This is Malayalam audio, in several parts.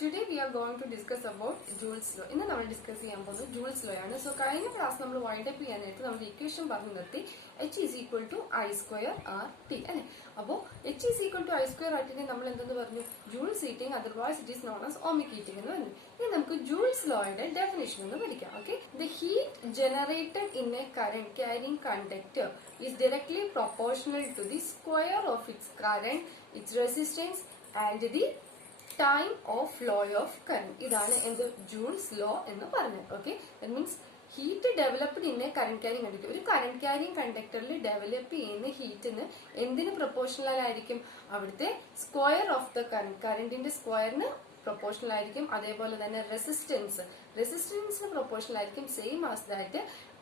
Today we are going to discuss about Joule's law. ഇന്ന് നമ്മൾ ഡിസ്കസ് ചെയ്യാൻ പോകുന്നത് Joule's law ആണ്. സോ കഴിഞ്ഞ ക്ലാസ് നമ്മൾ വൈൻഡ് അപ്പ് ചെയ്യാനായിട്ട് നമ്മൾ ഇക്വേഷൻ പറഞ്ഞു നിർത്തി H is equal to I square RT അല്ലേ. അപ്പോൾ H is equal to I square RT നെ നമ്മൾ എന്തെന്ന് പറഞ്ഞു? Joule's heating, otherwise it is known as ohmic heating എന്ന് പറഞ്ഞു. ഇനി നമുക്ക് Joule's lawയുടെ ഡെഫിനിഷൻ ഒന്ന് പഠിക്കാം. Okay, the heat generated in a current carrying conductor is directly proportional to the square of its current, its resistance and the time of flow of current. ഇതാണ് എന്ത് ജൂൾസ് ലോ എന്ന് പറഞ്ഞത്. Okay, that means heat developed in a current carrying conductor. ഒരു കറന്റ് ക്യാരിങ് കണ്ടക്ടറിൽ ഡെവലപ്പ് ചെയ്യുന്ന ഹീറ്റിന് എന്തിന് പ്രൊപ്പോർഷണൽ ആയിരിക്കും? അവിടുത്തെ സ്ക്വയർ ഓഫ് ദ കറന്റ്, കറന്റിന്റെ സ്ക്വയറിന് പ്രൊപ്പോർഷണൽ ആയിരിക്കും. അതേപോലെ തന്നെ റെസിസ്റ്റൻസിന് പ്രൊപ്പോർഷണൽ ആയിരിക്കും. സെയിം ആസ് ദാറ്റ്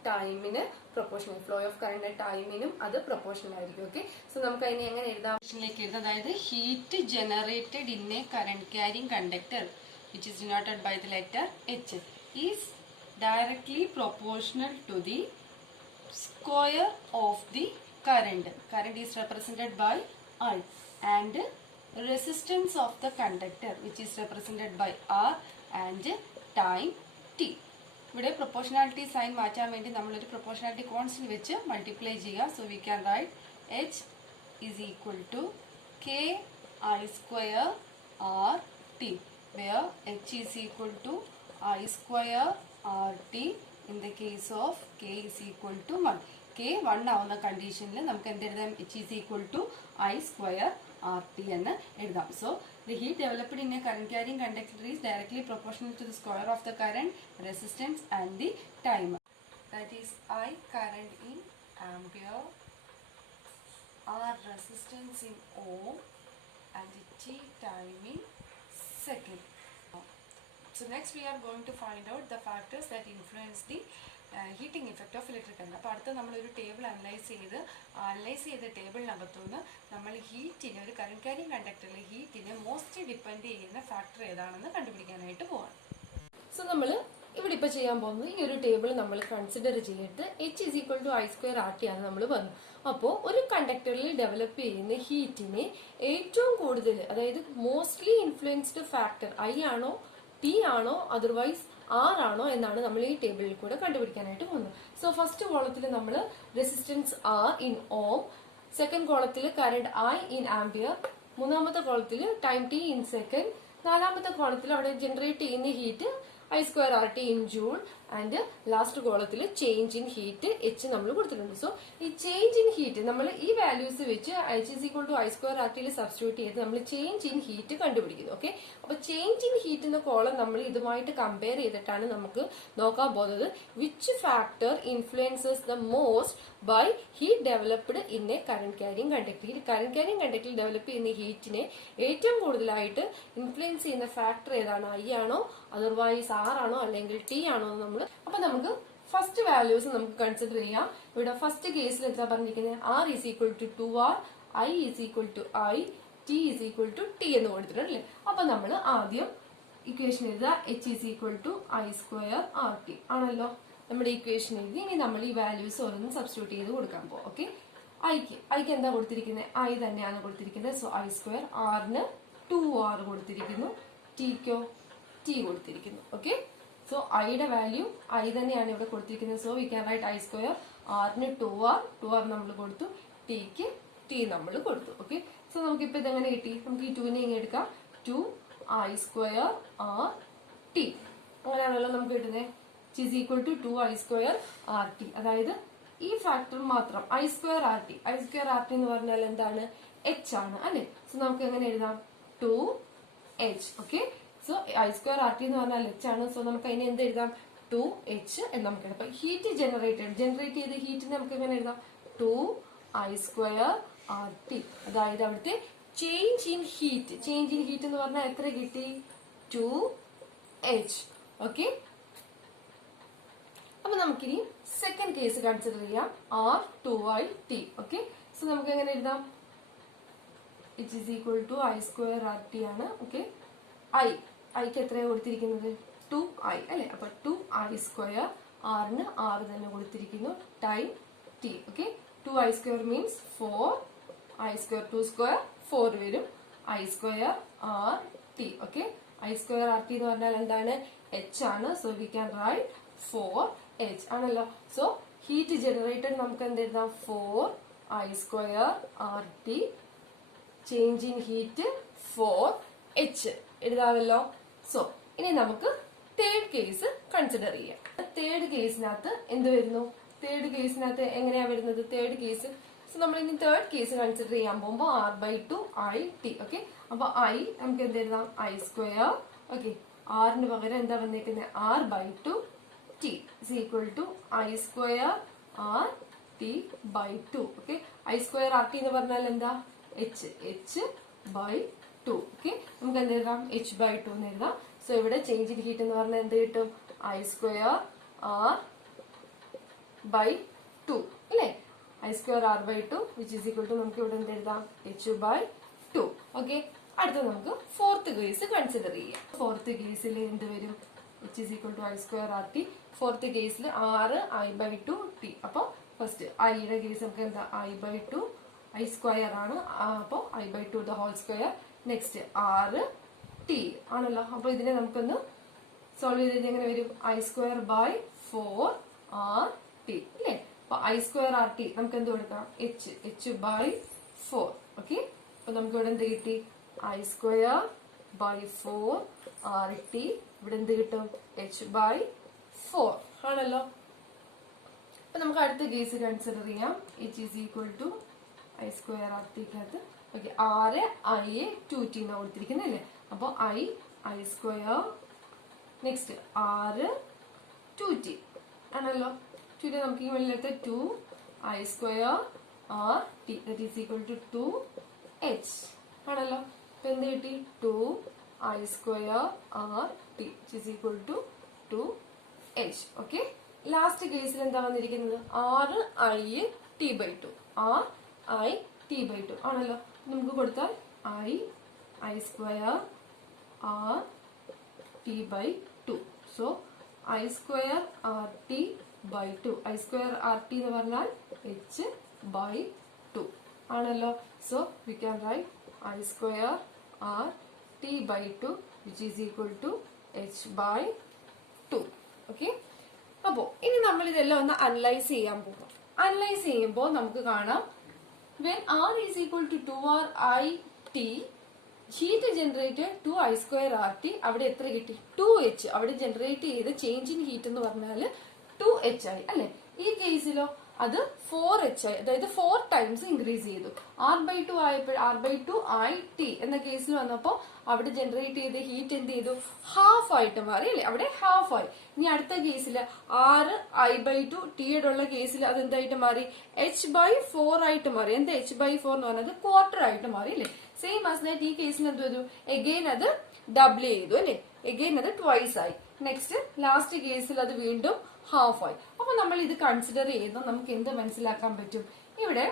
ടൈമിന് പ്രൊപ്പോർഷണൽ, ഫ്ലോ ഓഫ് കറന്റ് ടൈമിനും അത് പ്രൊപ്പോർഷണൽ ആയിരിക്കും. ഓക്കെ, സോ നമുക്ക് അതിനെ എങ്ങനെ എഴുതാം? എഴുതാം, അതായത് heat generated in a current carrying conductor which is denoted by the letter H is directly proportional to the square of the current. Current is represented by I and resistance of the conductor which is represented by R and time T. ഇവിടെ പ്രൊപ്പോർഷണാലിറ്റി സൈൻ മാറ്റാൻ വേണ്ടി നമ്മളൊരു പ്രൊപ്പോർഷണാലിറ്റി കോൺസ്റ്റന്റ് വെച്ച് മൾട്ടിപ്ലൈ ചെയ്യുക. So we can right H is equal to K I square R T, where H is equal to I square R T in the case of K is equal to 1. K 1 ആവുന്ന കണ്ടീഷനിൽ നമുക്ക് എന്ത് എഴുതാം? H is equal to I square RT എന്ന് എഴുതാം. So the heat developed in a current carrying conductor is directly proportional to the square of the current, resistance and the time. That is I current in ampere, R resistance in ohm and T time in second. So next we are going to find out the factors that influence the heating effect of electric current. അപ്പോൾ അടുത്ത നമ്മളൊരു ടേബിൾ അനലൈസ് ചെയ്ത ടേബിളിനകത്തുനിന്ന് നമ്മൾ ഹീറ്റിനെ, ഒരു കറന്റ് ക്യാരിങ് കണ്ടക്ടറിലെ ഹീറ്റിനെ മോസ്റ്റ് ഡിപ്പെൻഡ് ചെയ്യുന്ന ഫാക്ടർ ഏതാണെന്ന് കണ്ടുപിടിക്കാനായിട്ട് പോവാണ്. സോ നമ്മൾ ഇവിടെ ഇപ്പോൾ ചെയ്യാൻ പോകുന്നത് ഈ ഒരു ടേബിൾ നമ്മൾ കൺസിഡർ ചെയ്തിട്ട് H is equal to I square RT ആണ് നമ്മൾ പറഞ്ഞു. അപ്പോൾ ഒരു കണ്ടക്ടറിൽ ഡെവലപ്പ് ചെയ്യുന്ന ഹീറ്റിനെ ഏറ്റവും കൂടുതൽ, അതായത് മോസ്റ്റ്ലി ഇൻഫ്ലുവൻസ്ഡ് ഫാക്ടർ I ആണോ T ആണോ അതർവൈസ് R ആണോ എന്നാണ് നമ്മൾ ഈ ടേബിളിൽ കൂടെ കണ്ടുപിടിക്കാനായിട്ട് പോകുന്നത്. സോ ഫസ്റ്റ് കോളത്തിൽ നമ്മൾ resistance R in ohm, second കോളത്തിൽ കറന്റ് I ഇൻ ആംപിയർ, മൂന്നാമത്തെ കോളത്തിൽ ടൈം T ഇൻ സെക്കൻഡ്, നാലാമത്തെ കോളത്തിൽ അവിടെ ജനറേറ്റ് ചെയ്യുന്ന heat I square RT in joule and last കോളത്തിൽ ചേഞ്ച് ഇൻ ഹീറ്റ് H നമ്മൾ കൊടുത്തിട്ടുണ്ട്. സോ ഈ ചേഞ്ച് ഇൻ ഹീറ്റ് നമ്മൾ ഈ വാല്യൂസ് വെച്ച് H is equal to I square RT യിൽ സബ്സ്റ്റിറ്റ്യൂട്ട് ചെയ്ത് നമ്മൾ ചേഞ്ച് ഇൻ ഹീറ്റ് കണ്ടുപിടിക്കുന്നു. ഓക്കെ, അപ്പൊ ചേഞ്ച് ഇൻ ഹീറ്റ് എന്ന കോളം നമ്മൾ ഇതുമായിട്ട് കമ്പയർ ചെയ്തിട്ടാണ് നമുക്ക് നോക്കാൻ പോകുന്നത് which factor influences the most by heat developed in a current carrying conductor. ഈ കറന്റ് ക്യാരിങ് കണ്ടക്ടറിൽ ഡെവലപ്പ് ചെയ്യുന്ന ഹീറ്റിനെ ഏറ്റവും കൂടുതലായിട്ട് ഇൻഫ്ലുവൻസ് ചെയ്യുന്ന ഫാക്ടർ ഏതാണ്? I ആണോ അതർവൈസ് R ആണോ അല്ലെങ്കിൽ T ആണോ എന്ന് നമ്മൾ. അപ്പൊ നമുക്ക് ഫസ്റ്റ് വാല്യൂസ് നമുക്ക് കൺസിഡർ ചെയ്യാം. ഇവിടെ ഫസ്റ്റ് കേസിൽ എന്താ പറഞ്ഞിരിക്കുന്നത്? R is equal to 2R, I is equal to I, T is equal to T എന്ന് കൊടുത്തിട്ടുണ്ട് അല്ലേ. അപ്പൊ നമ്മൾ ആദ്യം ഇക്വേഷൻ എഴുതുക H is equal to I square RT ആണല്ലോ നമ്മുടെ ഇക്വേഷൻ എഴുതി. ഇനി നമ്മൾ ഈ വാല്യൂസ് ഓരോന്നും സബ്സ്റ്റിറ്റ്യൂട്ട് ചെയ്ത് കൊടുക്കാൻ പോകും. ഓക്കെ, ഐക്ക് എന്താ കൊടുത്തിരിക്കുന്നത്? I തന്നെയാണ് കൊടുത്തിരിക്കുന്നത്. സോ I square, R-ന് 2R കൊടുത്തിരിക്കുന്നു, T-ക്കോ T കൊടുത്തിരിക്കുന്നു. ഓക്കെ, സോ ഐയുടെ വാല്യൂ I തന്നെയാണ് ഇവിടെ കൊടുത്തിരിക്കുന്നത്. So we can right I square, R-ന് 2R നമ്മൾ കൊടുത്തു, T-ക്ക് T നമ്മൾ കൊടുത്തു. ഓക്കെ, സോ നമുക്കിപ്പോൾ ഇതെങ്ങനെ കിട്ടി? നമുക്ക് ഈ 2നെ ഇങ്ങനെ എടുക്കാം, 2 I square RT അങ്ങനെയാണല്ലോ നമുക്ക് കിട്ടുന്നത്. H is equal to 2 I square RT, അതായത് ഈ ഫാക്ടർ മാത്രം I square RT എന്ന് പറഞ്ഞാൽ എന്താണ്? H ആണ് അല്ലെ. സോ നമുക്ക് എങ്ങനെ എഴുതാം? 2H. Okay, so I square RT എന്ന് പറഞ്ഞാൽ H ആണ്. സോ നമുക്ക് അതിനെ എന്ത് എഴുതാം? 2H എന്ന് നമുക്ക് എഴുതാം. ഹീറ്റ് ജനറേറ്റ് ചെയ്ത ഹീറ്റിനെ നമുക്ക് എങ്ങനെ എഴുതാം? 2 I square RT. അതായത് അവിടുത്തെ ചേഞ്ച് ഇൻ ഹീറ്റ് എന്ന് പറഞ്ഞാൽ എത്ര കിട്ടി? 2H. ഓക്കെ, അപ്പൊ നമുക്കിനി സെക്കൻഡ് കേസ് കൺസിഡർ ചെയ്യാം, R 2I T. Okay, so നമുക്ക് എങ്ങനെ എഴുതാം? H is equal to I square RT ആണ്. ഓക്കെ, ഐക്ക് എത്രയാണ് കൊടുത്തിരിക്കുന്നത്? 2I അല്ലെ. അപ്പൊ 2I square, R-ന് R തന്നെ കൊടുത്തിരിക്കുന്നു, time T. Okay, 2I square means 4, I square 2 square 4 വരും, I square R T. Okay, I square R T എന്ന് പറഞ്ഞാൽ എന്താണ്? എച്ച് ആണ്. So we can right 4h ആണല്ലോ. സോ ഹീറ്റ് ജനറേറ്റഡ് നമുക്ക് എന്ത് എഴുതാം? 4i square R T. Change in heat 4h എഴുതാമല്ലോ. സോ ഇനി നമുക്ക് തേർഡ് കേസ് കൺസിഡർ ചെയ്യാം. തേർഡ് കേസിനകത്ത് എന്ത് വരുന്നു? തേർഡ് കേസിനകത്ത് എങ്ങനെയാ വരുന്നത്? തേർഡ് കേസ് നമ്മൾ ഇനി തേർഡ് കേസ് കൺസിഡർ ചെയ്യാൻ പോകുമ്പോൾ r/2i/t. ഓക്കെ, അപ്പൊ i നമുക്ക് എന്ത് എഴുതാം? I square. ഓക്കെ, ആറിന് പകരം എന്താ വന്നേക്കുന്നത്? r/2t is equal to i square R T by 2. Okay, I square R T എന്ന് പറഞ്ഞാൽ എന്താ? h/2. ഓക്കെ, നമുക്ക് എന്ത് എഴുതാം? h/2 എന്ന് എഴുതാം. സോ ഇവിടെ ചേഞ്ച് ഇൻ ഹീറ്റ് എന്ന് പറഞ്ഞാൽ എന്ത് കിട്ടും? ഐ സ്ക്വയർ ആർ ബൈ 2 അല്ലേ? I square R by 2 which is equal to നമുക്ക് ഇവിടെ എന്ത് എഴുതാം? h/2. ഓക്കെ, അടുത്ത നമുക്ക് ഫോർത്ത് കേസ് കൺസിഡർ ചെയ്യാം. ഫോർത്ത് കേസിൽ എന്ത് വരും? h is equal to I square R T. Fourth കേസിൽ ആറ് i/2t. അപ്പൊ ഫസ്റ്റ് ഐയുടെ കേസ് നമുക്ക് എന്താ? i/2 ഐ സ്ക്വയർ ആണ്. അപ്പൊ i/2 the whole square. Next R T ആണല്ലോ. അപ്പൊ ഇതിനെ നമുക്കൊന്ന് സോൾവ് ചെയ്ത് എങ്ങനെ വരും? I square by 4r t അല്ലേ? അപ്പൊ ഐ സ്ക്വയർ ആർ ടി നമുക്ക് എന്ത് കൊടുക്കാം? h/4. ഓക്കെ, അപ്പൊ നമുക്ക് ഇവിടെ എന്ത് കിട്ടി? I square by 4r t. ഇവിടെ എന്ത് കിട്ടും? h/4 ആണല്ലോ. അപ്പൊ നമുക്ക് അടുത്ത കേസ് കൺസിഡർ ചെയ്യാം. h is equal to I square R ടിക്കകത്ത് ഓക്കെ 6 i 2t എന്നാണ് കൊടുത്തിരിക്കുന്നത് അല്ലേ? അപ്പൊ ഐ സ്ക്വയർ നെക്സ്റ്റ് 6 2t ആണല്ലോ. 2t നമുക്ക് ഈ വെളിയിലത്തെ 2 I square R T that is equal to 2h ആണല്ലോ. അപ്പൊ എന്ത് കിട്ടി? 2 I square R T is equal to 2h. Okay, last കേസിൽ എന്താ വന്നിരിക്കുന്നത്? 6i/t/2 r/i/t/2 ആണല്ലോ. നമുക്ക് കൊടുത്താൽ I square R T by 2. So I square R T by 2. I square R T എന്ന് പറഞ്ഞാൽ h/2 ആണല്ലോ. So we can write I square R T by 2 which is equal to h/2. Okay, അപ്പോ ഇനി നമ്മൾ ഇതെല്ലാം ഒന്ന് അനലൈസ് ചെയ്യാൻ പോകും. അനലൈസ് ചെയ്യുമ്പോൾ നമുക്ക് കാണാം when r is equal to 2r/i/t heat generated 2i square R T. അവിടെ എത്ര കിട്ടി? 2h. അവിടെ ജനറേറ്റ് ചെയ്ത് ചേഞ്ച് ഇൻ ഹീറ്റ് എന്ന് പറഞ്ഞാൽ 2h ആയി അല്ലെ? ഈ കേസിലോ അത് 4h ആയി, അതായത് 4 ടൈംസ് ഇൻക്രീസ് ചെയ്തു. r/2 ആയപ്പോൾ r/2i/t എന്ന കേസിൽ വന്നപ്പോ അവിടെ ജനറേറ്റ് ചെയ്ത ഹീറ്റ് എന്ത് ചെയ്തു? ഹാഫ് ആയിട്ട് മാറി അല്ലെ? അവിടെ ഹാഫ് ആയി. ഇനി അടുത്ത കേസിൽ 6i/2 ടിയുടെ ഉള്ള കേസിൽ അത് എന്തായിട്ട് മാറി? h/4 ആയിട്ട് മാറി. എന്താ h/4 എന്ന് പറഞ്ഞത്? ക്വാർട്ടർ ആയിട്ട് മാറി അല്ലെ? സെയിം ആസ് ദാറ്റ് ഈ കേസിൽ എന്ത് ചെയ്തു? എഗെയിൻ അത് ഡബിൾ ചെയ്തു അല്ലെ? എഗെയിൻ അത് ട്വൈസ് ആയി. നെക്സ്റ്റ് ലാസ്റ്റ് കേസിൽ അത് വീണ്ടും ഹാഫ് ആയി. അപ്പൊ നമ്മൾ ഇത് കൺസിഡർ ചെയ്യുമ്പോൾ നമുക്ക് എന്ത് മനസ്സിലാക്കാൻ പറ്റും? ഇവിടെ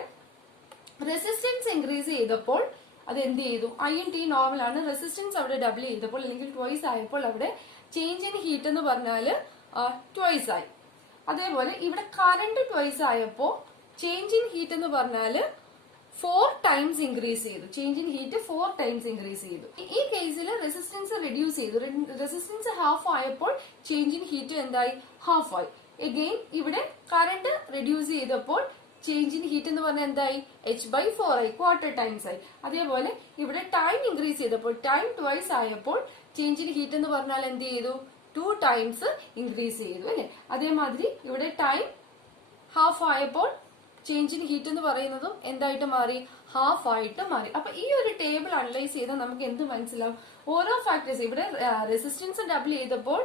റെസിസ്റ്റൻസ് ഇൻക്രീസ് ചെയ്തപ്പോൾ അത് എന്ത് ചെയ്തു? ഐയും ടി നോർമൽ ആണ്. റെസിസ്റ്റൻസ് അവിടെ ഡബിൾ ചെയ്തപ്പോൾ അല്ലെങ്കിൽ ട്വൈസ് ആയപ്പോൾ അവിടെ ചേഞ്ച് ഇൻ ഹീറ്റ് എന്ന് പറഞ്ഞാൽ ട്വൈസ് ആയി. അതേപോലെ ഇവിടെ കറണ്ട് ട്വൈസ് ആയപ്പോൾ ചേഞ്ച് ഇൻ ഹീറ്റ് എന്ന് പറഞ്ഞാൽ 4 ടൈംസ് ഇൻക്രീസ് ചെയ്തു. Change in heat 4 times increase ചെയ്തു. ഈ കേസിൽ റെസിസ്റ്റൻസ് റെഡ്യൂസ് ചെയ്തു. റെസിസ്റ്റൻസ് ഹാഫ് ആയപ്പോൾ ചേഞ്ച് ഇൻ ഹീറ്റ് എന്തായി? ഹാഫ് ആയി. എഗെയിൻ ഇവിടെ കറണ്ട് റെഡ്യൂസ് ചെയ്തപ്പോൾ ചേഞ്ച് ഇൻ ഹീറ്റ് എന്ന് പറഞ്ഞാൽ എന്തായി? h/4 ആയി, ക്വാർട്ടർ ടൈംസ് ആയി. അതേപോലെ ഇവിടെ ടൈം ഇൻക്രീസ് ചെയ്തപ്പോൾ ടൈം ട്വൈസ് ആയപ്പോൾ ചേഞ്ച് ഇൻ ഹീറ്റ് എന്ന് പറഞ്ഞാൽ എന്ത് ചെയ്തു? 2 ടൈംസ് ഇൻക്രീസ് ചെയ്തു അല്ലെ? അതേമാതിരി ഇവിടെ ടൈം ഹാഫ് ആയപ്പോൾ ചേഞ്ച് ഇൻ ഹീറ്റ് എന്ന് പറയുന്നതും എന്തായിട്ട് മാറി? ഹാഫ് ആയിട്ട് മാറി. അപ്പൊ ഈ ഒരു ടേബിൾ അനലൈസ് ചെയ്താൽ നമുക്ക് എന്ത് മനസ്സിലാവും? ഓരോ ഫാക്ടേഴ്സ് ഇവിടെ റെസിസ്റ്റൻസ് ഡബിൾ ചെയ്തപ്പോൾ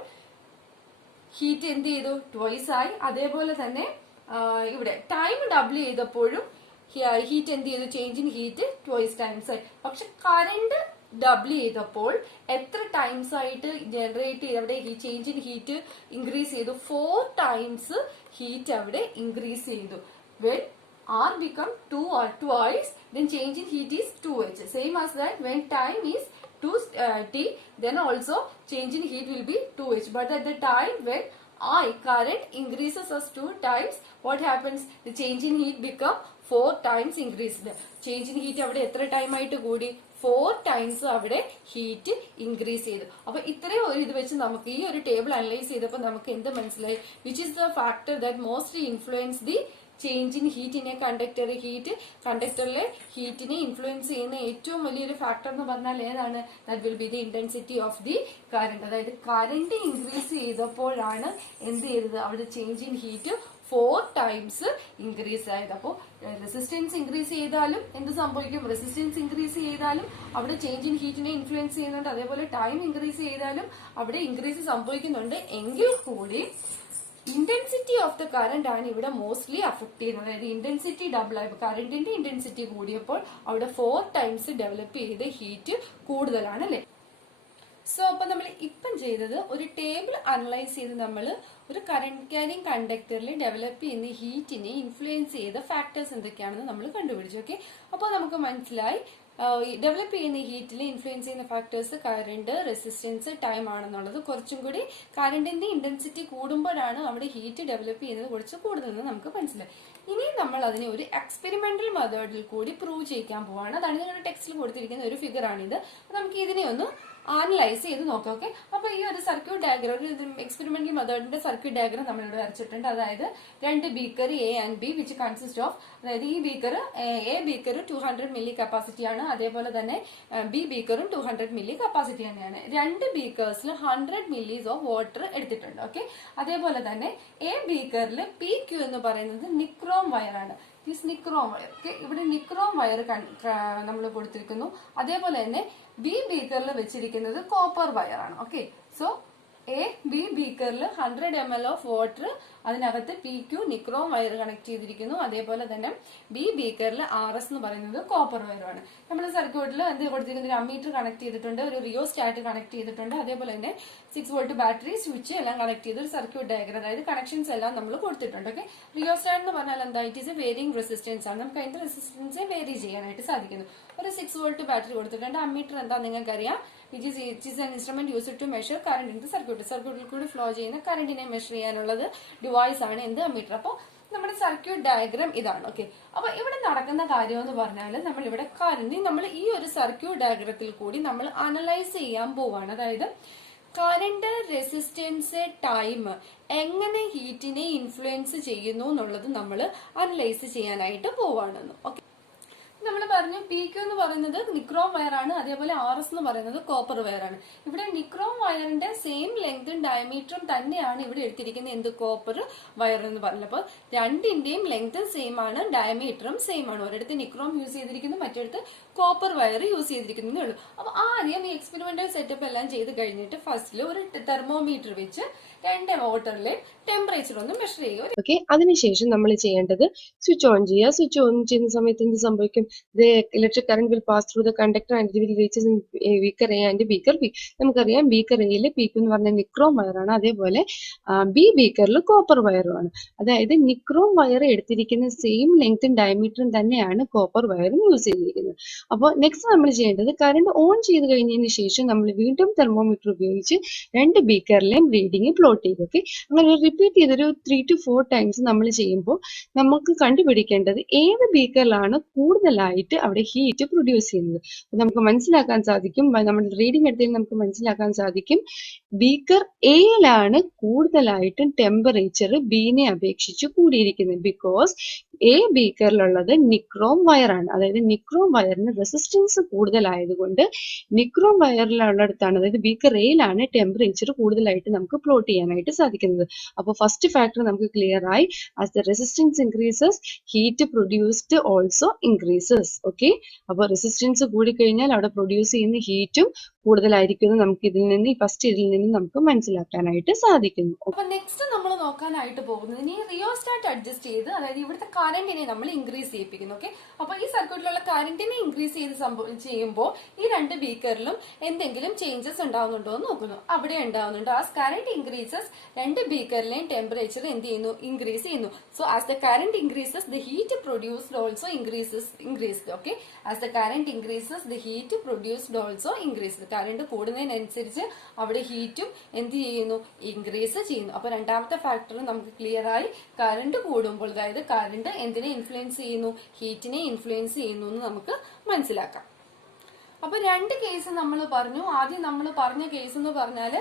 ഹീറ്റ് എന്ത് ചെയ്തു? ട്വൈസ് ആയി. അതേപോലെ തന്നെ ഇവിടെ ടൈം ഡബിൾ ചെയ്തപ്പോഴും ഹീറ്റ് എന്ത് ചെയ്തു? Change in heat twice times ആയി. പക്ഷെ കറണ്ട് ഡബിൾ ചെയ്തപ്പോൾ എത്ര ടൈംസ് ആയിട്ട് ജനറേറ്റ് ചെയ്ത് അവിടെ ചേഞ്ച് ഇൻ ഹീറ്റ് ഇൻക്രീസ് ചെയ്തു? 4 ടൈംസ് ഹീറ്റ് അവിടെ ഇൻക്രീസ് ചെയ്തു. When r become 2 or twice, then change in heat is 2h. Same as that when time is 2t, then also change in heat will be 2h. But at the time when current increases as 2 times, what happens? The change in heat become 4 times increased. Change in heat avade etra time aayittu koodi? 4 times അവിടെ ഹീറ്റ് ഇൻക്രീസ് ചെയ്തു. അപ്പൊ ഇത്രയും ഒരു ഇത് വെച്ച് നമുക്ക് ഈ ഒരു ടേബിൾ അനലൈസ് ചെയ്തപ്പോൾ നമുക്ക് എന്ത് മനസ്സിലായി? Which is the factor that mostly influence the change in heat in a conductor. കണ്ടക്ടറിലെ ഹീറ്റിനെ ഇൻഫ്ലുവൻസ് ചെയ്യുന്ന ഏറ്റവും വലിയൊരു ഫാക്ടർ എന്ന് പറഞ്ഞാൽ ഏതാണ്? That will be the intensity of the current. അതായത് കറന്റ് ഇൻക്രീസ് ചെയ്തപ്പോഴാണ് എന്ത് ചെയ്തത്? അവിടെ change in heat 4 times increase ആയത്. അപ്പോൾ റെസിസ്റ്റൻസ് ഇൻക്രീസ് ചെയ്താലും എന്ത് സംഭവിക്കും? റെസിസ്റ്റൻസ് ഇൻക്രീസ് ചെയ്താലും അവിടെ ചേഞ്ച് ഇൻ ഹീറ്റിനെ ഇൻഫ്ലുവൻസ് ചെയ്യുന്നുണ്ട്. അതേപോലെ ടൈം ഇൻക്രീസ് ചെയ്താലും അവിടെ ഇൻക്രീസ് സംഭവിക്കുന്നുണ്ട്. എങ്കിൽ കൂടി ഇന്റൻസിറ്റി ഓഫ് ദ കറന്റ് ആണ് ഇവിടെ മോസ്റ്റ്ലി അഫക്ട് ചെയ്യുന്നത്. അതായത് ഇന്റൻസിറ്റി ഡബിൾ ആയി, കറന്റിന്റെ ഇന്റൻസിറ്റി കൂടിയപ്പോൾ അവിടെ 4 ടൈംസ് ഡെവലപ്പ് ചെയ്ത് ഹീറ്റ് കൂടുതലാണ് അല്ലെ. സോ അപ്പൊ നമ്മൾ ഇപ്പം ചെയ്തത് ഒരു ടേബിൾ അനലൈസ് ചെയ്ത് നമ്മൾ ഒരു കറന്റ് ക്യാരിങ് കണ്ടക്ടറിൽ ഡെവലപ്പ് ചെയ്യുന്ന ഹീറ്റിനെ ഇൻഫ്ലുവൻസ് ചെയ്ത ഫാക്ടേഴ്സ് എന്തൊക്കെയാണെന്ന് നമ്മൾ കണ്ടുപിടിച്ചു. ഓക്കെ, അപ്പോൾ നമുക്ക് മനസ്സിലായി ഡെവലപ്പ് ചെയ്യുന്ന ഹീറ്റിൽ ഇൻഫ്ലുവൻസ് ചെയ്യുന്ന ഫാക്ടേഴ്സ് കറന്റ്, റെസിസ്റ്റൻസ്, ടൈം ആണെന്നുള്ളത്. കുറച്ചും കൂടി കറന്റിന്റെ ഇന്റൻസിറ്റി കൂടുമ്പോഴാണ് അവിടെ ഹീറ്റ് ഡെവലപ്പ് ചെയ്യുന്നത് കുറച്ച് കൂടുതലെന്ന് നമുക്ക് മനസ്സിലായി. ഇനി നമ്മൾ അതിനെ ഒരു എക്സ്പെരിമെന്റൽ മെത്തേഡിൽ കൂടി പ്രൂവ് ചെയ്യിക്കാൻ പോവാണ്. അതാണ് നിങ്ങളുടെ ടെക്സ്റ്റിൽ കൊടുത്തിരിക്കുന്ന ഒരു ഫിഗർ ആണിത്. നമുക്ക് ഇതിനെ ഒന്ന് അനലൈസ് ചെയ്ത് നോക്കാം. ഓക്കെ, അപ്പൊ ഈ ഒരു സർക്യൂട്ട് ഡയഗ്രം, ഒരു എക്സ്പെരിമെന്റൽ മെത്തേഡിന്റെ സർക്യൂട്ട് ഡയഗ്രം നമ്മളിവിടെ വരച്ചിട്ടുണ്ട്. അതായത് 2 beaker A and B which consist of, അതായത് ഈ beaker A beaker 200 milli capacity ആണ്. അതേപോലെ തന്നെ ബി ബീക്കറും 200 മില്ലി കപ്പാസിറ്റി തന്നെയാണ്. 2 ബീക്കേഴ്സിൽ 100 മില്ലീസ് ഓഫ് വാട്ടർ എടുത്തിട്ടുണ്ട്. ഓക്കെ, അതേപോലെ തന്നെ എ ബീക്കറിൽ പി ക്യൂ എന്ന് പറയുന്നത് നിക്രോം വയറാണ്. Nichrome wire. ഓക്കെ, ഇവിടെ നിക്രോം വയർ നമ്മൾ കൊടുത്തിരിക്കുന്നു. അതേപോലെ തന്നെ ബി ബീക്കറിൽ വെച്ചിരിക്കുന്നത് കോപ്പർ വയർ ആണ്. ഓക്കെ, സോ എ ബി ബീക്കറിൽ 100 ml ഓഫ് വാട്ടർ, അതിനകത്ത് P Q nichrome wire connect ചെയ്തിരിക്കുന്നു. അതേപോലെ തന്നെ ബി ബീക്കറിൽ RS എന്ന് പറയുന്നത് കോപ്പർ വയറാണ്. നമ്മൾ സർക്യൂട്ടിൽ എന്ത് കൊടുത്തിരിക്കുന്നത്? ഒരു അമ്മീറ്റർ കണക്ട് ചെയ്തിട്ടുണ്ട്, ഒരു റിയോസ്റ്റാറ്റ് കണക്ട് ചെയ്തിട്ടുണ്ട്, അതേപോലെ തന്നെ 6 വോൾട്ട് ബാറ്ററി, സ്വിച്ച് എല്ലാം കണക്ട് ചെയ്ത് ഒരു സർക്യൂട്ട് ഡയഗ്രം, അതായത് കണക്ഷൻസ് എല്ലാം നമ്മൾ കൊടുത്തിട്ടുണ്ട്. ഓക്കെ, റിയോസ്റ്റാറ്റ് എന്ന് പറഞ്ഞാൽ എന്താ? It is A varying resistance ആണ്. നമുക്ക് അതിന്റെ റെസിസ്റ്റൻസ് വേരി ചെയ്യാനായിട്ട് സാധിക്കുന്നു. ഒരു 6 വോൾട്ട് ബാറ്ററി കൊടുത്തിട്ടുണ്ട്. അമ്മീറ്റർ എന്താ നിങ്ങൾക്കറിയാം? It is an instrument used to measure current in the circuit. സർക്യൂട്ടിൽ കൂടി ഫ്ലോ ചെയ്യുന്ന കറന്റിനെ മെഷർ ചെയ്യാനുള്ളത് ഡിവൈസ് ആണ് എന്ത്? അമ്മീറ്റർ. അപ്പോൾ നമ്മുടെ സർക്യൂട്ട് ഡയഗ്രാം ഇതാണ്. ഓക്കെ, അപ്പൊ ഇവിടെ നടക്കുന്ന കാര്യം എന്ന് പറഞ്ഞാൽ നമ്മൾ ഇവിടെ കറന്റ് നമ്മൾ ഈ ഒരു സർക്യൂട്ട് ഡയഗ്രത്തിൽ കൂടി നമ്മൾ അനലൈസ് ചെയ്യാൻ പോവാണ്. അതായത് കറന്റ്, റെസിസ്റ്റൻസ്, ടൈം എങ്ങനെ ഹീറ്റിനെ ഇൻഫ്ലുവൻസ് ചെയ്യുന്നു എന്നുള്ളത് നമ്മൾ അനലൈസ് ചെയ്യാനായിട്ട് പോവാണെന്ന്. ഓക്കെ, നമ്മൾ പറഞ്ഞു പി ക്യൂ എന്ന് പറയുന്നത് നിക്രോം വയർ ആണ്. അതേപോലെ RS എന്ന് പറയുന്നത് കോപ്പർ വയർ ആണ്. ഇവിടെ നിക്രോം വയറിന്റെ സെയിം ലെങ്തും ഡയമീറ്ററും തന്നെയാണ് ഇവിടെ എടുത്തിരിക്കുന്നത്. എന്ത്? കോപ്പർ വയർ എന്ന് പറഞ്ഞത്. അപ്പോൾ രണ്ടിന്റെയും ലെങ്തും സെയിം ആണ്, ഡയമീറ്ററും സെയിം ആണ്. ഒരിടത്ത് നിക്രോം യൂസ് ചെയ്തിരിക്കുന്നു, മറ്റൊരിടത്ത് കോപ്പർ വയർ യൂസ് ചെയ്തിരിക്കുന്നേ ഉള്ളൂ. അപ്പൊ ആദ്യം ഈ എക്സ്പെരിമെന്റൽ സെറ്റപ്പ് എല്ലാം ചെയ്ത് കഴിഞ്ഞിട്ട് ഫസ്റ്റിൽ ഒരു തെർമോമീറ്റർ വെച്ച് 2 വാട്ടറിലെ ടെമ്പറേച്ചർ ഒന്ന് മെഷർ ചെയ്യുക. ഓക്കെ, അതിനുശേഷം നമ്മൾ ചെയ്യേണ്ടത് സ്വിച്ച് ഓൺ ചെയ്യുക. സ്വിച്ച് ഓൺ ചെയ്യുന്ന സമയത്ത് എന്ത് സംഭവിക്കും? The electric current will pass through the conductor and it will reaches in beaker A and beaker B. നമുക്കറിയാം ബീക്കർ എയിൽ പി ക്യൂ എന്ന് പറഞ്ഞ നിക്രോം വയറാണ്. അതേപോലെ ബി ബീക്കറിൽ കോപ്പർ വയറുമാണ്. അതായത് നിക്രോം വയർ എടുത്തിരിക്കുന്ന സെയിം ലെങ്തും ഡയമീറ്ററും തന്നെയാണ് കോപ്പർ വയറും യൂസ് ചെയ്തിരിക്കുന്നത്. അപ്പോൾ നെക്സ്റ്റ് നമ്മൾ ചെയ്യേണ്ടത് കറന്റ് ഓൺ ചെയ്ത് കഴിഞ്ഞതിന് ശേഷം നമ്മൾ വീണ്ടും തെർമോമീറ്റർ ഉപയോഗിച്ച് 2 ബീക്കറിലെയും റീഡിങ് പ്ലോട്ട് ചെയ്തു. ഓക്കെ, അങ്ങനെ റിപ്പീറ്റ് ചെയ്തൊരു 3 to 4 ടൈംസ് നമ്മൾ ചെയ്യുമ്പോൾ നമുക്ക് കണ്ടുപിടിക്കേണ്ടത് ഏത് ബീക്കറിലാണ് കൂടുതലായിട്ട് അവിടെ ഹീറ്റ് പ്രൊഡ്യൂസ് ചെയ്യുന്നത്. നമുക്ക് മനസ്സിലാക്കാൻ സാധിക്കും, നമ്മൾ റീഡിംഗ് എടുത്തതിൽ നമുക്ക് മനസ്സിലാക്കാൻ സാധിക്കും ബീക്കർ എയിലാണ് കൂടുതലായിട്ടും ടെമ്പറേച്ചർ ബിനെ അപേക്ഷിച്ച് കൂടിയിരിക്കുന്നത്. ബിക്കോസ് എ ബീക്കറിലുള്ളത് നിക്രോം വയറാണ്. അതായത് നിക്രോം വയറിന് റെസിസ്റ്റൻസ് കൂടുതലായതുകൊണ്ട് നിക്രോം വയറിലുള്ളിടത്താണ്, അതായത് ബീക്കർ എയിലാണ് ടെമ്പറേച്ചർ കൂടുതലായിട്ട് നമുക്ക് പ്ലോട്ട് ചെയ്യാനായിട്ട് സാധിക്കുന്നത്. അപ്പോൾ ഫസ്റ്റ് ഫാക്ടർ നമുക്ക് ക്ലിയർ ആയി. As the resistance increases heat produced also increases. Okay, അപ്പോൾ റെസിസ്റ്റൻസ് കൂടിക്കഴിഞ്ഞാൽ അവിടെ പ്രൊഡ്യൂസ് ചെയ്യുന്ന ഹീറ്റും കൂടുതലായിരിക്കും. നമുക്ക് ഇതിൽ നിന്ന് നമുക്ക് മനസ്സിലാക്കാനായിട്ട് സാധിക്കുന്നു. അപ്പൊ നെക്സ്റ്റ് നമ്മൾ നോക്കാനായിട്ട് പോകുന്നത് ഇനി റിയോസ്റ്റാറ്റ് അഡ്ജസ്റ്റ് ചെയ്ത്, അതായത് ഇവിടുത്തെ കറന്റിനെ നമ്മൾ ഇൻക്രീസ് ചെയ്യിപ്പിക്കുന്നു. ഓക്കെ, അപ്പൊ ഈ സർക്യൂട്ടിലുള്ള കറന്റിനെ ഇൻക്രീസ് ചെയ്ത് ചെയ്യുമ്പോൾ ഈ 2 ബീക്കറിലും എന്തെങ്കിലും ചേഞ്ചസ് ഉണ്ടാവുന്നുണ്ടോ എന്ന് നോക്കുന്നു. അവിടെ ഉണ്ടാവുന്നുണ്ട്. ആസ് കറന്റ് ഇൻക്രീസസ് 2 ബീക്കറിലെയും ടെമ്പറേച്ചർ എന്ത് ചെയ്യുന്നു? ഇൻക്രീസ് ചെയ്യുന്നു. So as the current increases the heat produced also increased. Okay, as the current increases the heat produced also increased. Current കൂടുന്നതിനനുസരിച്ച് അവിടെ ഹീറ്റും എന്ത് ചെയ്യുന്നു? ഇൻക്രീസ് ചെയ്യുന്നു. അപ്പൊ രണ്ടാമത്തെ ഫാക്ടർ നമുക്ക് ക്ലിയർ ആയി. കറന്റ് കൂടുമ്പോൾ, അതായത് കറന്റ് എന്തിനെ ഇൻഫ്ലുവൻസ് ചെയ്യുന്നു? ഹീറ്റിനെ ഇൻഫ്ലുവൻസ് ചെയ്യുന്നു എന്ന് നമുക്ക് മനസ്സിലാക്കാം. അപ്പൊ രണ്ട് കേസ് നമ്മൾ പറഞ്ഞു. ആദ്യം നമ്മൾ പറഞ്ഞ കേസ് എന്ന് പറഞ്ഞാല്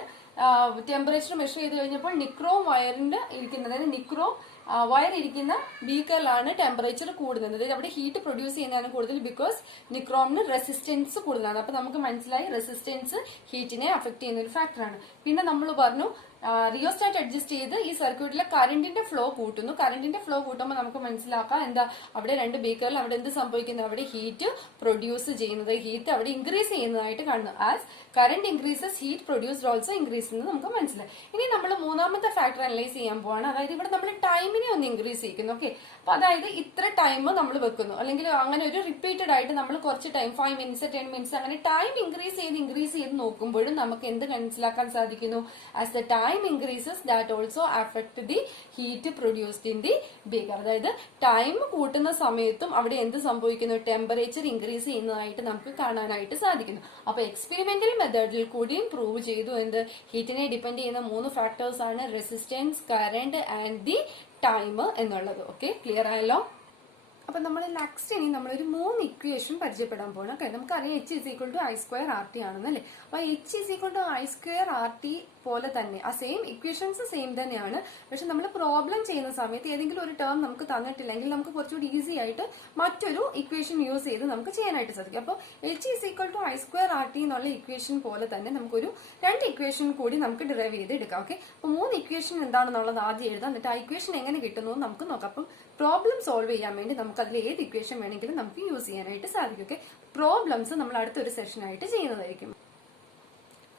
ടെമ്പറേച്ചർ മെഷർ ചെയ്ത് കഴിഞ്ഞപ്പോൾ നിക്രോം വയറിന്റെ ഇരിക്കുന്നത്, അതായത് നിക്രോം വയർ ഇരിക്കുന്ന ബീക്കറിലാണ് ടെമ്പറേച്ചർ കൂടുന്നത്. അതായത് അവിടെ ഹീറ്റ് പ്രൊഡ്യൂസ് ചെയ്യുന്നതാണ് കൂടുതൽ, ബിക്കോസ് നിക്രോമിന് റെസിസ്റ്റൻസ് കൂടുതലാണ്. അപ്പൊ നമുക്ക് മനസ്സിലായി റെസിസ്റ്റൻസ് ഹീറ്റിനെ അഫക്ട് ചെയ്യുന്ന ഒരു ഫാക്ടറാണ്. പിന്നെ നമ്മൾ പറഞ്ഞു റിയോസ്റ്റാറ്റ് അഡ്ജസ്റ്റ് ചെയ്ത് ഈ സർക്യൂട്ടിലെ കറണ്ടിന്റെ ഫ്ലോ കൂട്ടുന്നു. കറണ്ടിന്റെ ഫ്ലോ കൂട്ടുമ്പോൾ നമുക്ക് മനസ്സിലാക്കാം എന്താ, അവിടെ രണ്ട് ബീക്കറിൽ അവിടെ എന്ത് സംഭവിക്കുന്നു, അവിടെ ഹീറ്റ് പ്രൊഡ്യൂസ് ചെയ്യുന്നത്, ഹീറ്റ് അവിടെ ഇൻക്രീസ് ചെയ്യുന്നതായിട്ട് കാണുന്നു. As current increases heat produced also increase എന്ന് നമുക്ക് മനസ്സിലായി. ഇനി നമ്മൾ മൂന്നാമത്തെ ഫാക്ടർ അനലൈസ് ചെയ്യാൻ പോവാണ്. അതായത് ഇവിടെ നമ്മൾ ടൈമിനെ ഒന്ന് ഇൻക്രീസ് ചെയ്യുന്നു. ഓക്കെ, അപ്പൊ അതായത് ഇത്ര ടൈം നമ്മൾ വെക്കുന്നു, അല്ലെങ്കിൽ അങ്ങനെ ഒരു റിപ്പീറ്റഡ് ആയിട്ട് നമ്മൾ കുറച്ച് ടൈം 5 മിനിറ്റ്സ് 10 മിനിറ്റ്സ് അങ്ങനെ ടൈം ഇൻക്രീസ് ചെയ്ത് നോക്കുമ്പോഴും നമുക്ക് എന്ത് മനസ്സിലാക്കാൻ സാധിക്കുന്നു, as the time increases that also affect the heat produced in the beaker. അതായത് ടൈം കൂട്ടുന്ന സമയത്തും അവിടെ എന്ത് സംഭവിക്കുന്നു, ടെമ്പറേച്ചർ ഇൻക്രീസ് ചെയ്യുന്നതായിട്ട് നമുക്ക് കാണാനായിട്ട് സാധിക്കുന്നു. അപ്പൊ എക്സ്പെരിമെന്റൽ മെത്തേഡിൽ കൂടിയും പ്രൂവ് ചെയ്തു എന്ത്, ഹീറ്റിനെ ഡിപ്പെൻഡ് ചെയ്യുന്ന 3 ഫാക്ടേഴ്സ് ആണ് resistance, current and the time എന്നുള്ളത്. ഓക്കെ, ക്ലിയർ ആയല്ലോ? അപ്പൊ നമ്മൾ നെക്സ്റ്റ് ഇനി നമ്മളൊരു 3 ഇക്വേഷൻ പരിചയപ്പെടാൻ പോകണം. ഓക്കെ, നമുക്കറിയാം H = I²RT ആണെന്നല്ലേ. അപ്പൊ H = I²RT പോലെ തന്നെ ആ സെയിം ഇക്വേഷൻസ് സെയിം തന്നെയാണ്. പക്ഷെ നമ്മൾ പ്രോബ്ലം ചെയ്യുന്ന സമയത്ത് ഏതെങ്കിലും ഒരു ടേം നമുക്ക് തന്നിട്ടില്ലെങ്കിൽ നമുക്ക് കുറച്ചുകൂടി ഈസി ആയിട്ട് മറ്റൊരു ഇക്വേഷൻ യൂസ് ചെയ്ത് നമുക്ക് ചെയ്യാനായിട്ട് സാധിക്കും. അപ്പോൾ H = I²RT എന്നുള്ള ഇക്വേഷൻ പോലെ തന്നെ നമുക്കൊരു 2 ഇക്വേഷൻ കൂടി നമുക്ക് ഡിറൈവ് ചെയ്ത് എടുക്കാം. ഓക്കെ, അപ്പൊ 3 ഇക്വേഷൻ എന്താണെന്നുള്ളത് ആദ്യം എഴുതാം, എന്നിട്ട് ആ ഇക്വേഷൻ എങ്ങനെ കിട്ടുന്നു നമുക്ക് നോക്കാം. അപ്പം പ്രോബ്ലം സോൾവ് ചെയ്യാൻ വേണ്ടി നമുക്ക് അതിൽ ഏത് ഇക്വേഷൻ വേണമെങ്കിലും നമുക്ക് യൂസ് ചെയ്യാനായിട്ട് സാധിക്കും. ഓക്കെ, പ്രോബ്ലംസ് നമ്മൾ അടുത്തൊരു സെഷനായിട്ട് ചെയ്യുന്നതായിരിക്കും.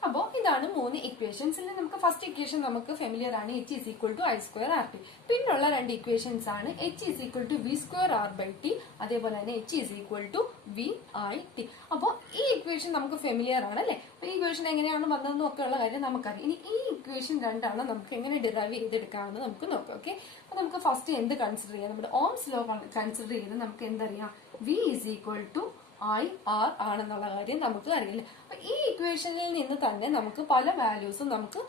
അപ്പോൾ ഇതാണ് 3 ഇക്വേഷൻസിൽ നമുക്ക് ഫസ്റ്റ് ഇക്വേഷൻ നമുക്ക് ഫെമിലിയർ ആണ്, H = I²RT. പിന്നുള്ള 2 ഇക്വേഷൻസ് ആണ് H = V²R/T, അതേപോലെ തന്നെ H = VIT. അപ്പോൾ ഈ ഇക്വേഷൻ നമുക്ക് ഫെമിലിയർ ആണ് അല്ലെ. അപ്പൊ ഈ ഇക്വേഷൻ എങ്ങനെയാണ് വന്നതെന്നും ഒക്കെ ഉള്ള കാര്യം നമുക്കറിയാം. ഇനി ഈ ഇക്വേഷൻ രണ്ടാണ് നമുക്ക് എങ്ങനെ ഡിറൈവ് ചെയ്തെടുക്കാമെന്ന് നമുക്ക് നോക്കാം. ഓക്കെ, അപ്പൊ നമുക്ക് ഫസ്റ്റ് എന്ത് കൺസിഡർ ചെയ്യാം, നമ്മുടെ ഓംസ് ലോ കൺസിഡർ ചെയ്ത് നമുക്ക് എന്തറിയാം, V = IR ആണെന്നുള്ള കാര്യം നമുക്ക് അറിയില്ല. അപ്പൊ ഈ ഇക്വേഷനിൽ നിന്ന് തന്നെ നമുക്ക് പല വാല്യൂസും നമുക്ക്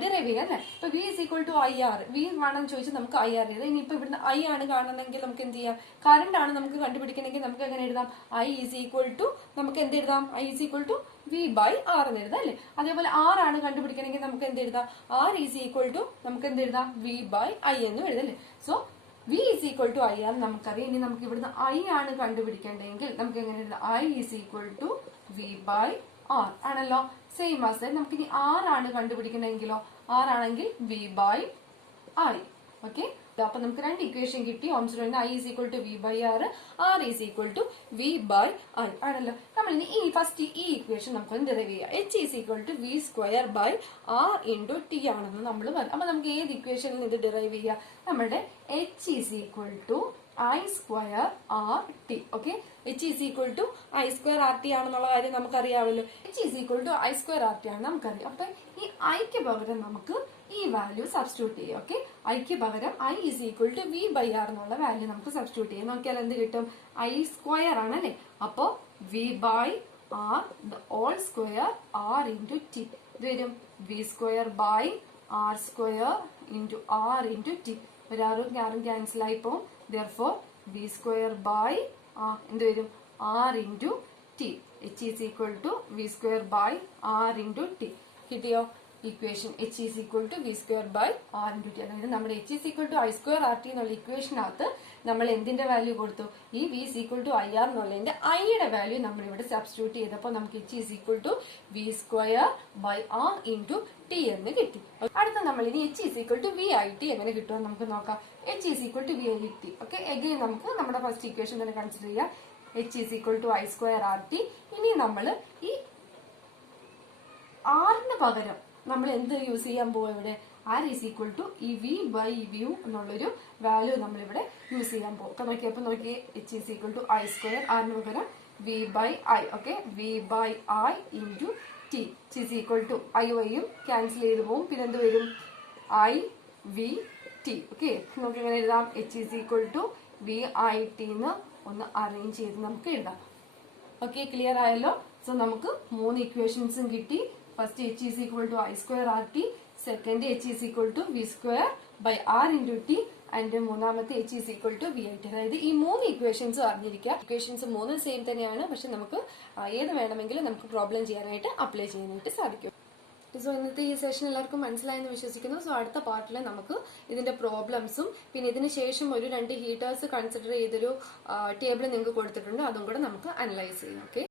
ഡിറൈവ് ചെയ്യാം അല്ലെ. ഇപ്പൊ V = IR, V ആണെന്ന് ചോദിച്ചാൽ നമുക്ക് IR ചെയ്ത്, ഇനിയിപ്പോ ഇവിടുന്ന് I ആണ് കാണുന്നെങ്കിൽ നമുക്ക് എന്ത് ചെയ്യാം, കറണ്ട് ആണ് നമുക്ക് കണ്ടുപിടിക്കണമെങ്കിൽ നമുക്ക് എങ്ങനെ എഴുതാം, I = നമുക്ക് എന്ത് എഴുതാം, I = V/R എന്ന് എഴുതാം അല്ലെ. അതേപോലെ R ആണ് കണ്ടുപിടിക്കണമെങ്കിൽ നമുക്ക് എന്ത് എഴുതാം, R = നമുക്ക് എന്ത് എഴുതാം, V/I എന്നും എഴുതാം അല്ലെ. സോ V = IR നമുക്കറിയാം. ഇനി നമുക്ക് ഇവിടുന്ന് I ആണ് കണ്ടുപിടിക്കേണ്ടതെങ്കിൽ നമുക്ക് എങ്ങനെ എഴുതാം, I = V/R ആണല്ലോ. സെയിം ആസ് ദാറ്റ് നമുക്ക് ഇനി R ആണ് കണ്ടുപിടിക്കണമെങ്കിലോ, R ആണെങ്കിൽ V/I. ഓക്കെ, അപ്പൊ നമുക്ക് 2 ഇക്വേഷൻ കിട്ടി. Ohm's ലോയിൽ I = V/R, R = V/I ആണല്ലോ. നമ്മൾ ഇനി ഈ ഫസ്റ്റ് ഈ ഇക്വേഷൻ നമുക്ക് ഡിറൈവ് ചെയ്യാം. H = V²/R × T ആണെന്ന് നമ്മൾ പറഞ്ഞു. അപ്പൊ നമുക്ക് ഏത് ഇക്വേഷനിൽ ഇത് ഡിറൈവ് ചെയ്യാം, നമ്മുടെ H = I²RT. Okay, H = I²RT ആണെന്നുള്ള കാര്യം നമുക്കറിയാമല്ലോ. H = I²RT ആണ് നമുക്കറിയാം. അപ്പൊ ഈ ഐക്ക് പകരം നമുക്ക് ഈ വാല്യൂ സബ്സ്റ്റിറ്റ്യൂട്ട് ചെയ്യാം. ഓക്കെ, ഐക്ക് പകരം I = V/R എന്നുള്ള വാല്യൂ നമുക്ക് സബ്സ്റ്റിറ്റ്യൂട്ട് ചെയ്യാം. നോക്കിയാൽ എന്ത് കിട്ടും, I² ആണല്ലേ. അപ്പോ V/R ² R × T ഇത് വരും, V²/R² × R × T. ഒരാറും ക്യാൻസൽ ആയി പോകും. therefore V²/R എന്ത് വരും, R × T. H = V²/R × T. കിട്ടിയോ ഇക്വേഷൻ, H = V²/R × T. അതായത് നമ്മുടെ H = I²RT എന്നുള്ള ഇക്വേഷനകത്ത് നമ്മൾ എന്തിന്റെ വാല്യൂ കൊടുത്തു, ഈ V = IR എന്നുള്ളതിന്റെ I യുടെ വാല്യൂ നമ്മൾ ഇവിടെ സബ്സ്റ്റിറ്റ്യൂട്ട് ചെയ്തപ്പോൾ നമുക്ക് H = V²/R × T എന്ന് കിട്ടി. അടുത്ത നമ്മൾ ഇനി H = VIT എങ്ങനെ കിട്ടുമെന്ന് നമുക്ക് നോക്കാം. H = VIT. ഓക്കെ, എഗെയിൻ നമുക്ക് നമ്മുടെ ഫസ്റ്റ് ഇക്വേഷൻ തന്നെ കൺസിഡർ ചെയ്യാം. H = I²RT. ഇനി നമ്മൾ ഈ ആറിന് പകരം നമ്മൾ എന്ത് യൂസ് ചെയ്യാൻ പോവാ, ഇവിടെ R = ഈ V/U എന്നുള്ളൊരു വാല്യൂ നമ്മളിവിടെ യൂസ് ചെയ്യാൻ പോകും. അപ്പൊ നോക്കിയേ H = I², ആറിന് പകരം V/I. Okay, V/I × T. H = I/യും ക്യാൻസൽ ചെയ്ത് പോകും. പിന്നെ എന്ത് വരും, I/V/T. ഓക്കെ, നമുക്ക് എങ്ങനെ എഴുതാം, H = VIT എന്ന് ഒന്ന് അറേഞ്ച് ചെയ്ത് നമുക്ക് എഴുതാം. ഓക്കെ, ക്ലിയർ ആയല്ലോ. സോ നമുക്ക് 3 ഇക്വേഷൻസും കിട്ടി. First H = I²RT, second H = V²/R × T, and മൂന്നാമത്തെ H is equal to V ആയിട്ട്. അതായത് ഈ 3 ഇക്വേഷൻസും അറിഞ്ഞിരിക്കുക. ഇക്വേഷൻസ് 3 സെയിം തന്നെയാണ്, പക്ഷെ നമുക്ക് ഏത് വേണമെങ്കിലും നമുക്ക് പ്രോബ്ലം ചെയ്യാനായിട്ട് അപ്ലൈ ചെയ്യാനായിട്ട് സാധിക്കും. സോ ഇന്നത്തെ ഈ സെഷൻ എല്ലാവർക്കും മനസ്സിലായെന്ന് വിശ്വസിക്കുന്നു. സോ അടുത്ത പാർട്ടിൽ നമുക്ക് ഇതിന്റെ പ്രോബ്ലംസും പിന്നെ ഇതിന് ശേഷം ഒരു 2 ഹീറ്റേഴ്സ് കൺസിഡർ ചെയ്തൊരു ടേബിൾ നിങ്ങൾക്ക് കൊടുത്തിട്ടുണ്ട്, അതും കൂടെ നമുക്ക് അനലൈസ് ചെയ്യാം. ഓക്കെ.